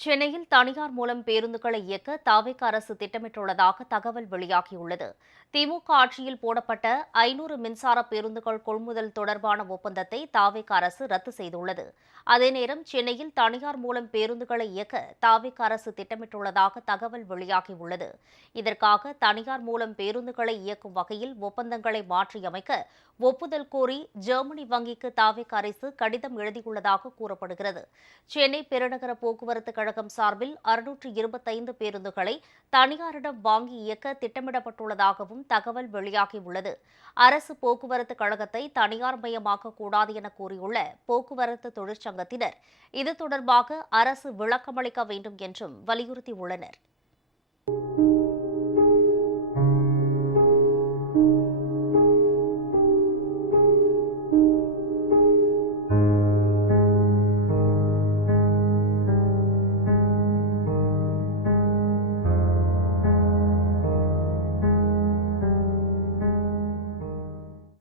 சென்னையில் தனியார் மூலம் பேருந்துகளை இயக்க தாவேக அரசு திட்டமிட்டுள்ளதாக தகவல் வெளியாகியுள்ளது. திமுக ஆட்சியில் போடப்பட்ட 500 மின்சார பேருந்துகள் கொள்முதல் தொடர்பான ஒப்பந்தத்தை தாவேக அரசு ரத்து செய்துள்ளது. அதேநேரம் சென்னையில் தனியார் மூலம் பேருந்துகளை இயக்க தாவேக அரசு திட்டமிட்டுள்ளதாக தகவல் வெளியாகியுள்ளது. இதற்காக தனியார் மூலம் பேருந்துகளை இயக்கும் வகையில் ஒப்பந்தங்களை மாற்றியமைக்க ஒப்புதல் கோரி ஜெர்மனி வங்கிக்கு தாவேக அரசு கடிதம் எழுதியுள்ளதாக கூறப்படுகிறது. சென்னை பெருநகர போக்குவரத்து கழகம் சார்பில் 625 பேருந்துகளை தனியாரிடம் வாங்கி இயக்க திட்டமிடப்பட்டுள்ளதாகவும் தகவல் வெளியாகியுள்ளது. அரசு போக்குவரத்து கழகத்தை தனியார் மயமாக்கக்கூடாது என கூறியுள்ள போக்குவரத்து தொழிற்சங்கத்தினர் இது தொடர்பாக அரசு விளக்கமளிக்க வேண்டும் என்றும் வலியுறுத்தியுள்ளனர்.